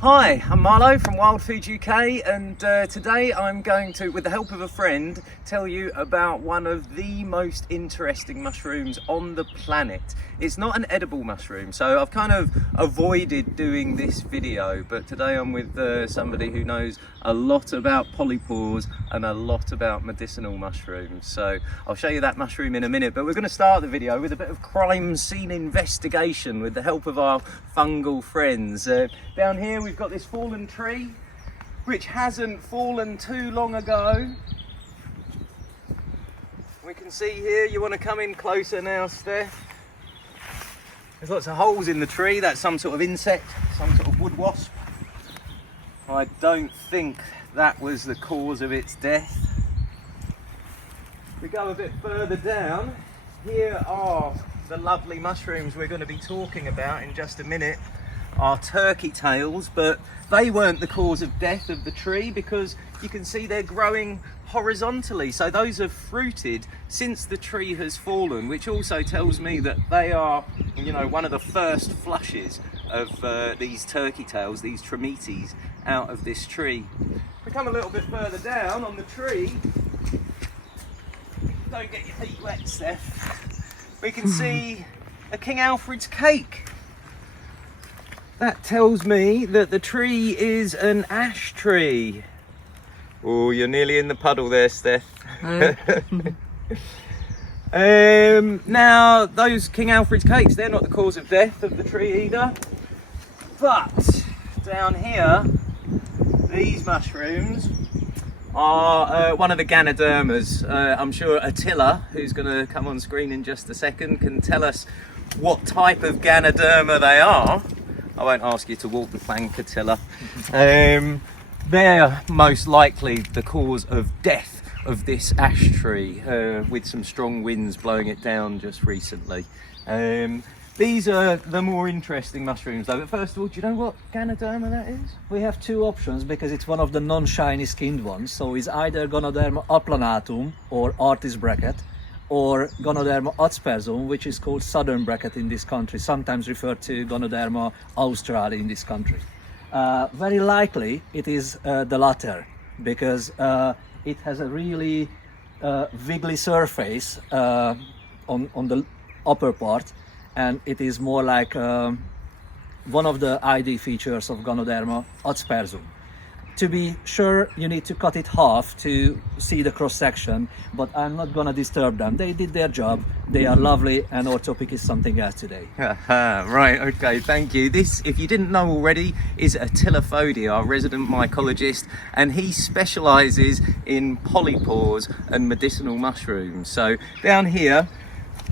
Hi, I'm Marlo from Wild Foods UK, and today I'm going to, with the help of a friend, tell you about one of the most interesting mushrooms on the planet. It's not an edible mushroom, so I've kind of avoided doing this video, but today I'm with somebody who knows a lot about polypores and a lot about medicinal mushrooms. So I'll show you that mushroom in a minute, but we're going to start the video with a bit of crime scene investigation with the help of our fungal friends. Down here we've got this fallen tree, which hasn't fallen too long ago. We can see here, you want to come in closer now, Steph. There's lots of holes in the tree. That's some sort of insect, some sort of wood wasp. I don't think that was the cause of its death. We go a bit further down. Here are the lovely mushrooms we're going to be talking about in just a minute. Are turkey tails, but they weren't the cause of death of the tree because you can see they're growing horizontally, so those have fruited since the tree has fallen, which also tells me that they are, you know, one of the first flushes of these turkey tails, these Trametes, out of this tree. If we come a little bit further down on the tree, don't get your feet wet, Steph, we can see a King Alfred's cake. That tells me that the tree is an ash tree. Oh, you're nearly in the puddle there, Steph. Now, those King Alfred's cakes, they're not the cause of death of the tree either. But down here, these mushrooms are one of the Ganodermas. I'm sure Attila, who's going to come on screen in just a second, can tell us what type of Ganoderma they are. I won't ask you to walk the plank, Attila. They're most likely the cause of death of this ash tree, with some strong winds blowing it down just recently. These are the more interesting mushrooms though, but first of all, do you know what Ganoderma that is? We have two options because it's one of the non-shiny skinned ones, so it's either Ganoderma applanatum or artist bracket, or Ganoderma aspersum, which is called southern bracket in this country, sometimes referred to Ganoderma australe in this country. Very likely it is the latter, because it has a really wiggly surface on the upper part, and it is more like one of the ID features of Ganoderma aspersum. To be sure, you need to cut it half to see the cross section, but I'm not gonna disturb them. They did their job, they are lovely, and our topic is something else today. Right, okay, thank you. This, if you didn't know already, is Attila Fodi, our resident mycologist, and he specialises in polypores and medicinal mushrooms. So down here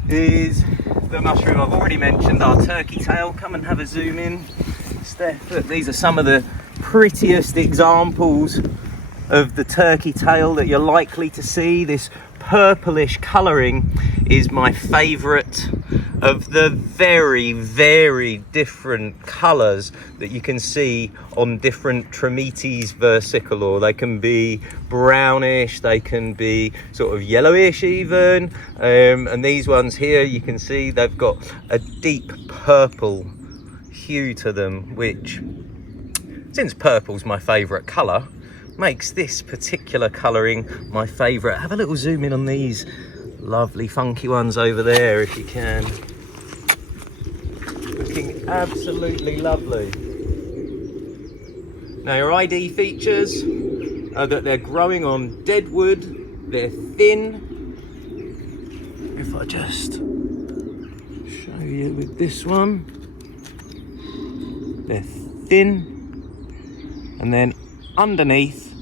is the mushroom I've already mentioned, our turkey tail. Come and have a zoom in, Steph. Look, these are some of the prettiest examples of the turkey tail that you're likely to see. This purplish colouring is my favourite of the very, very different colours that you can see on different Trametes versicolor. They can be brownish, they can be sort of yellowish even, and these ones here you can see they've got a deep purple hue to them, which, since purple's my favourite colour, makes this particular colouring my favourite. Have a little zoom in on these lovely funky ones over there if you can. Looking absolutely lovely. Now your ID features are that they're growing on dead wood, they're thin. If I just show you with this one, they're thin. And then underneath,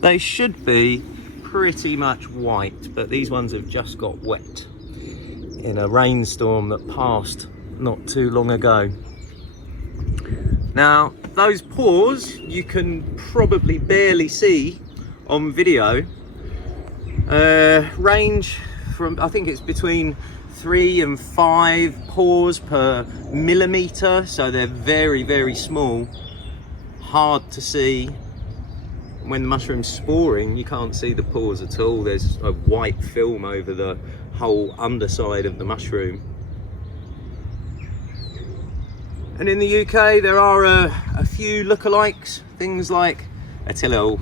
they should be pretty much white, but these ones have just got wet in a rainstorm that passed not too long ago. Now, those pores you can probably barely see on video, range from, I think it's between 3 and 5 pores per millimetre, so they're very, very small. Hard to see. When the mushroom's sporing, you can't see the pores at all. There's a white film over the whole underside of the mushroom. And in the UK, there are a few lookalikes, things like Attila will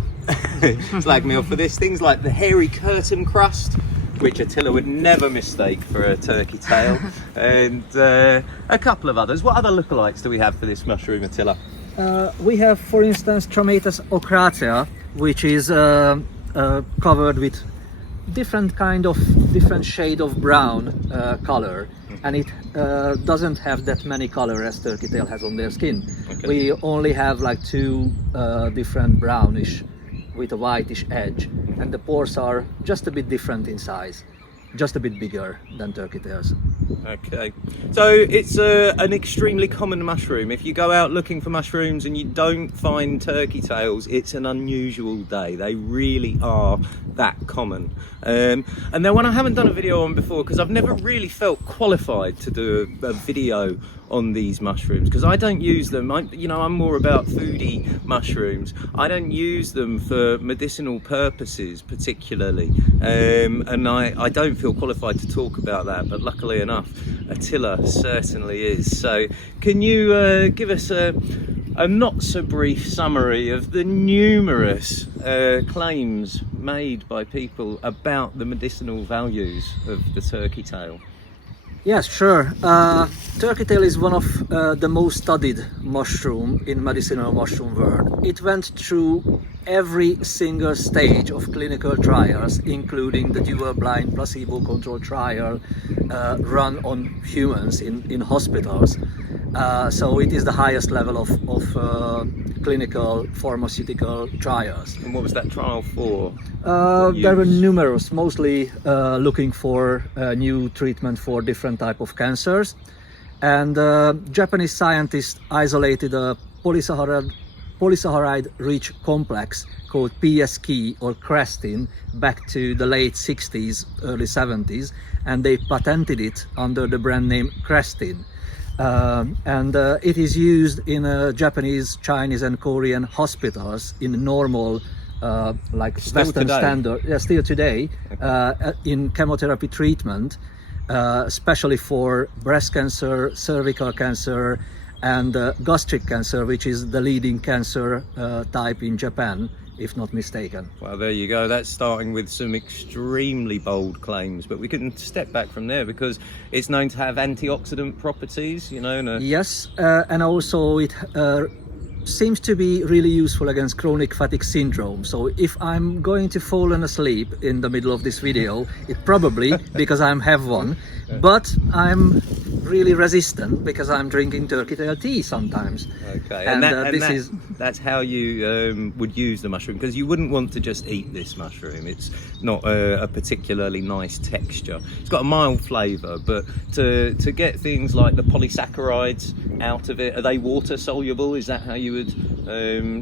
slag me off for this, things like the hairy curtain crust, which Attila would never mistake for a turkey tail, and a couple of others. What other lookalikes do we have for this mushroom, Attila? We have, for instance, Trametes ochracea, which is covered with different shade of brown color, and it doesn't have that many color as turkey tail has on their skin. Okay. We only have like two different brownish with a whitish edge, and the pores are just a bit different in size, just a bit bigger than turkey tails. Okay, so it's an extremely common mushroom. If you go out looking for mushrooms and you don't find turkey tails, it's an unusual day. They really are that common. And they're one I haven't done a video on before because I've never really felt qualified to do a video on these mushrooms because I don't use them. I'm more about foodie mushrooms. I don't use them for medicinal purposes particularly, and I don't feel qualified to talk about that, but luckily enough Attila certainly is. So can you give us a not so brief summary of the numerous claims made by people about the medicinal values of the turkey tail? Yes, sure. Turkey tail is one of the most studied mushroom in medicinal mushroom world. It went through every single stage of clinical trials, including the dual-blind placebo-controlled trial run on humans in hospitals. So it is the highest level of clinical pharmaceutical trials. And what was that trial for? There were numerous, mostly looking for a new treatment for different type of cancers. And Japanese scientists isolated a polysaccharide-rich complex called PSK or crestin back to the late 60s, early 70s, and they patented it under the brand name Crestin. It is used in Japanese, Chinese and Korean hospitals in normal like Still Western today? standard, still today, in chemotherapy treatment, especially for breast cancer, cervical cancer and gastric cancer, which is the leading cancer type in Japan, if not mistaken. Well, there you go. That's starting with some extremely bold claims, but we can step back from there because it's known to have antioxidant properties, Yes, and also it seems to be really useful against chronic fatigue syndrome. So if I'm going to fall asleep in the middle of this video, it probably because I have one, but I'm really resistant because I'm drinking turkey tail tea sometimes. Okay, and that's how you would use the mushroom, because you wouldn't want to just eat this mushroom. It's not a particularly nice texture. It's got a mild flavour, but to get things like the polysaccharides out of it, are they water soluble? Is that how you would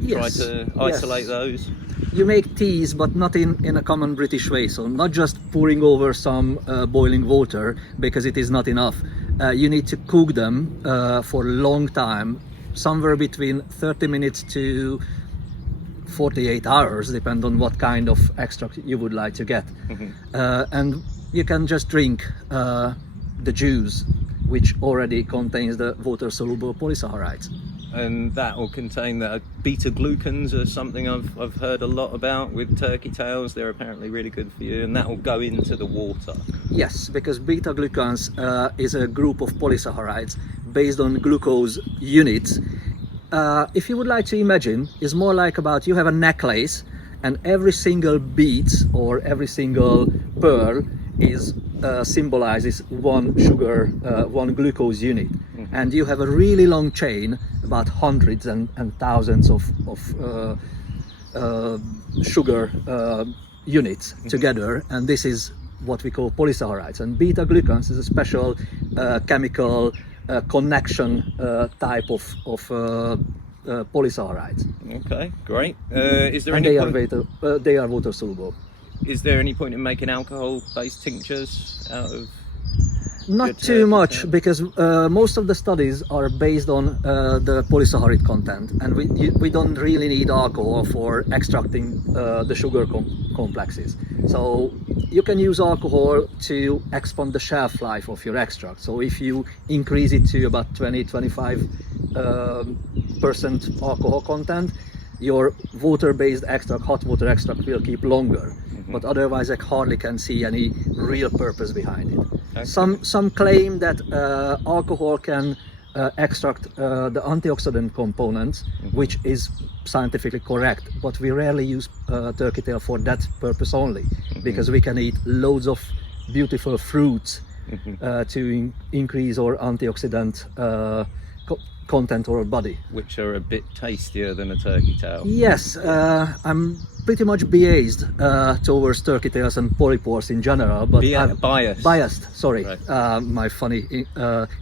try to isolate those? You make teas, but not in a common British way, so not just pouring over some boiling water, because it is not enough. You need to cook them for a long time, somewhere between 30 minutes to 48 hours, depend on what kind of extract you would like to get. And you can just drink the juice, which already contains the water-soluble polysaccharides. And that will contain the beta-glucans, are something I've heard a lot about with turkey tails. They're apparently really good for you, and that will go into the water. Yes, because beta-glucans is a group of polysaccharides based on glucose units. If you would like to imagine, it's more like about you have a necklace, and every single bead or every single pearl is symbolizes one sugar, one glucose unit. And you have a really long chain, about hundreds and thousands of sugar units together, and this is what we call polysaccharides. And beta-glucans is a special chemical connection type of polysaccharides. Okay, great. Is there And any they are water soluble. Is there any point in making alcohol-based tinctures out of? Not too much, because most of the studies are based on the polysaccharide content, and we don't really need alcohol for extracting the sugar complexes. So you can use alcohol to expand the shelf life of your extract. So if you increase it to about 20-25 percent alcohol content, your water-based extract, hot water extract, will keep longer. But otherwise, I hardly can see any real purpose behind it. Okay. Some claim that alcohol can extract the antioxidant components, which is scientifically correct, but we rarely use turkey tail for that purpose only, because we can eat loads of beautiful fruits to increase our antioxidant content of our body. Which are a bit tastier than a turkey tail. Yes, I'm pretty much biased towards turkey tails and polypores in general, but biased. Sorry, right. My funny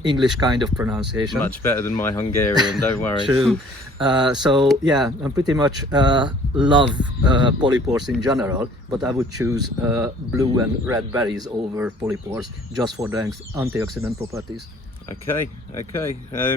English kind of pronunciation. Much better than my Hungarian. Don't worry. True. So yeah, I pretty much love polypores in general, but I would choose blue and red berries over polypores just for the antioxidant properties. Okay.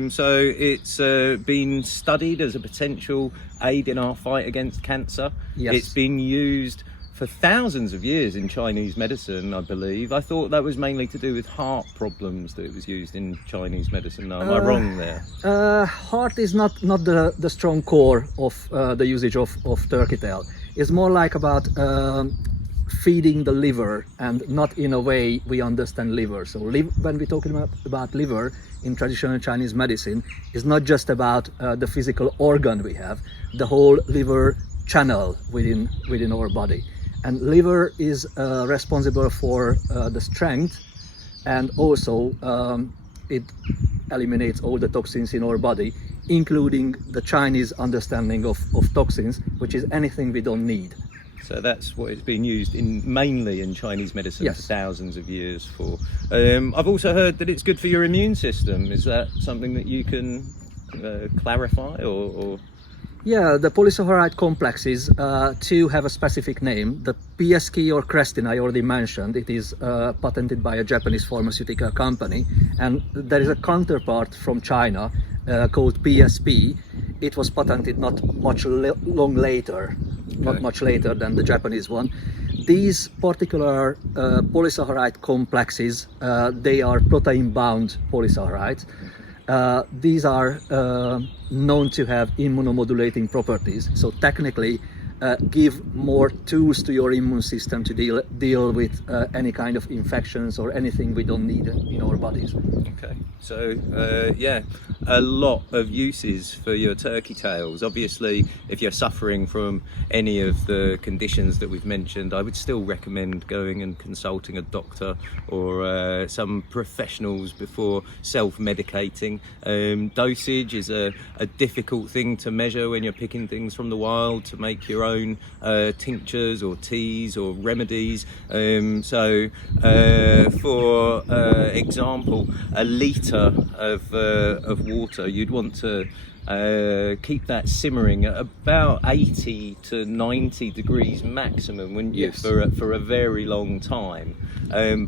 So it's been studied as a potential aid in our fight against cancer. Yes. It's been used for thousands of years in Chinese medicine, I believe. I thought that was mainly to do with heart problems that it was used in Chinese medicine. No, am I wrong there? Heart is not the strong core of the usage of turkey tail. It's more like about feeding the liver, and not in a way we understand liver. So when we're talking about liver in traditional Chinese medicine, it's not just about the physical organ we have, the whole liver channel within our body. And liver is responsible for the strength, and also it eliminates all the toxins in our body, including the Chinese understanding of toxins, which is anything we don't need. So that's what it's been used in, mainly in Chinese medicine. Yes. For thousands of years for. I've also heard that it's good for your immune system. Is that something that you can clarify or? Yeah, the polysaccharide complexes to have a specific name. The PSK or Crestin I already mentioned. It is patented by a Japanese pharmaceutical company, and there is a counterpart from China called PSP. It was patented not much later than the Japanese one. These particular polysaccharide complexes, they are protein-bound polysaccharides. These are known to have immunomodulating properties, so technically give more tools to your immune system to deal with any kind of infections or anything we don't need in our bodies. Okay, so yeah, a lot of uses for your turkey tails. Obviously, if you're suffering from any of the conditions that we've mentioned, I would still recommend going and consulting a doctor or some professionals before self-medicating. Dosage is a difficult thing to measure when you're picking things from the wild to make your own tinctures or teas or remedies. So for example, a litre of water, you'd want to keep that simmering at about 80 to 90 degrees maximum, wouldn't you? Yes. For a very long time.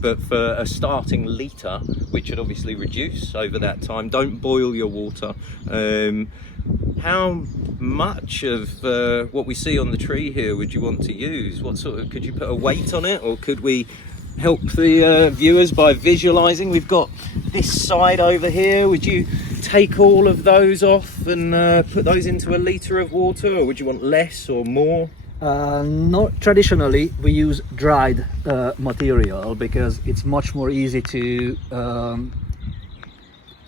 But for a starting litre, which should obviously reduce over that time, don't boil your water. How much of what we see on the tree here would you want to use? What sort of, could you put a weight on it, or could we help the viewers by visualizing? We've got this side over here. Would you take all of those off and put those into a litre of water, or would you want less or more? No, traditionally we use dried material because it's much more easy to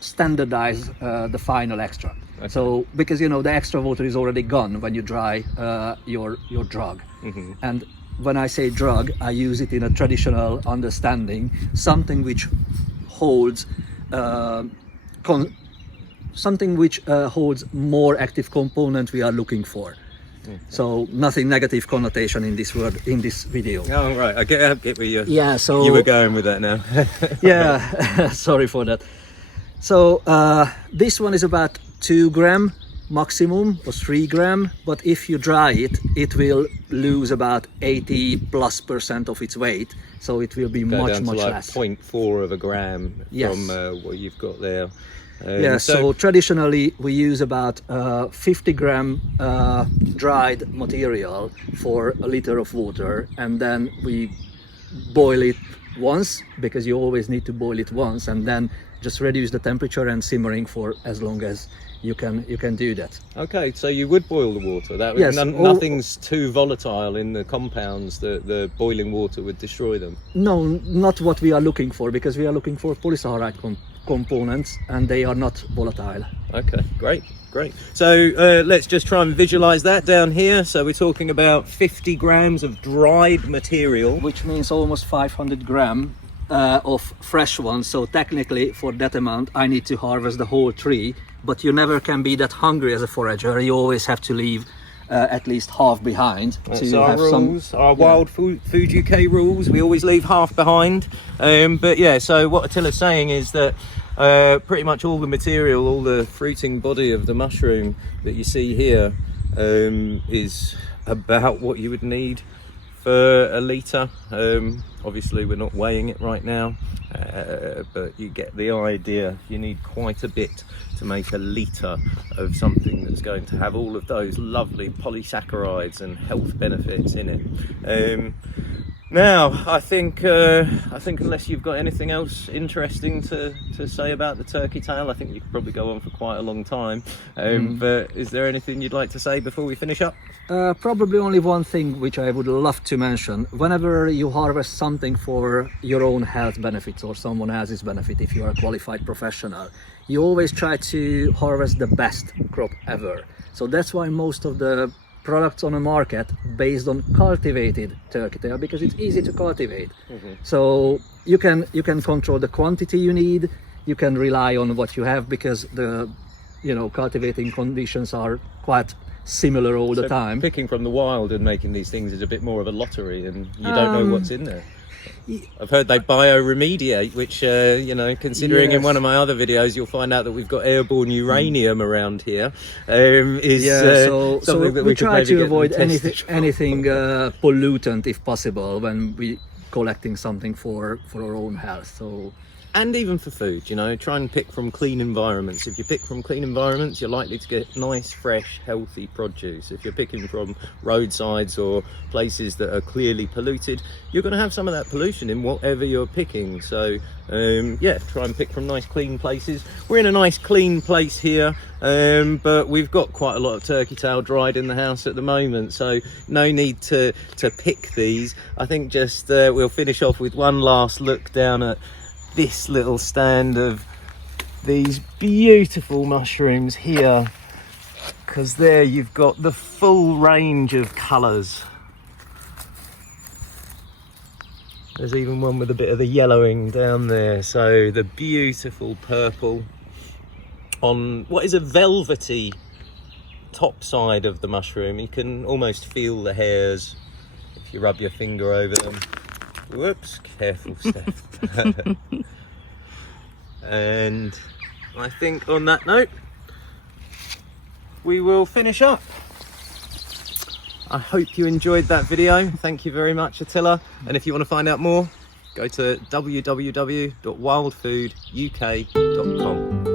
standardize the final extract. Okay. So because the extra water is already gone when you dry your drug. Mm-hmm. And when I say drug, I use it in a traditional understanding, something which holds holds more active component we are looking for. Okay. So nothing negative connotation in this word, in this video. Oh right, I get where you so you were going with that now. Yeah, sorry for that. So this one is about 2 gram maximum or 3 gram, but if you dry it, it will lose about 80+% of its weight, so it will be much like less. 0.4 of a gram. Yes. From what you've got there. Yeah, so traditionally we use about 50 gram dried material for a litre of water, and then we boil it once, because you always need to boil it once, and then just reduce the temperature and simmering for as long as you can do that. Okay, so you would boil the water. That Yes, nothing's too volatile in the compounds that the boiling water would destroy them. No, not what we are looking for, because we are looking for polysaccharide components, and they are not volatile. Okay, great. So let's just try and visualize that down here. So we're talking about 50 grams of dried material, Which means almost 500 gram of fresh ones. So technically for that amount I need to harvest the whole tree, but you never can be that hungry as a forager. You always have to leave at least half behind. That's our rules, our Wild Food UK rules. We always leave half behind. But yeah, so what Attila's saying is that pretty much all the material, all the fruiting body of the mushroom that you see here is about what you would need for a litre. Obviously we're not weighing it right now, but you get the idea. You need quite a bit to make a litre of something that's going to have all of those lovely polysaccharides and health benefits in it. Now, I think unless you've got anything else interesting to say about the turkey tail, I think you could probably go on for quite a long time. But is there anything you'd like to say before we finish up? Probably only one thing which I would love to mention. Whenever you harvest something for your own health benefits or someone else's benefit, if you are a qualified professional, you always try to harvest the best crop ever. So that's why most of the products on the market based on cultivated turkey tail, because it's easy to cultivate. So you can control the quantity you need, you can rely on what you have, because the cultivating conditions are quite similar all the time. Picking from the wild and making these things is a bit more of a lottery, and you don't know what's in there. I've heard they bioremediate, which considering in one of my other videos you'll find out that we've got airborne uranium around here, so something that we try to avoid tested. anything pollutant if possible when we collecting something for our own health. So. And even for food, try and pick from clean environments. If you pick from clean environments, you're likely to get nice, fresh, healthy produce. If you're picking from roadsides or places that are clearly polluted, you're going to have some of that pollution in whatever you're picking. So, try and pick from nice, clean places. We're in a nice, clean place here, but we've got quite a lot of turkey tail dried in the house at the moment, so no need to pick these. I think just we'll finish off with one last look down at this little stand of these beautiful mushrooms here, because there you've got the full range of colours. There's even one with a bit of the yellowing down there, so the beautiful purple on what is a velvety top side of the mushroom. You can almost feel the hairs if you rub your finger over them. Whoops, careful Steph. And I think on that note we will finish up. I hope you enjoyed that video. Thank you very much, Attila. And if you want to find out more, go to www.wildfooduk.com.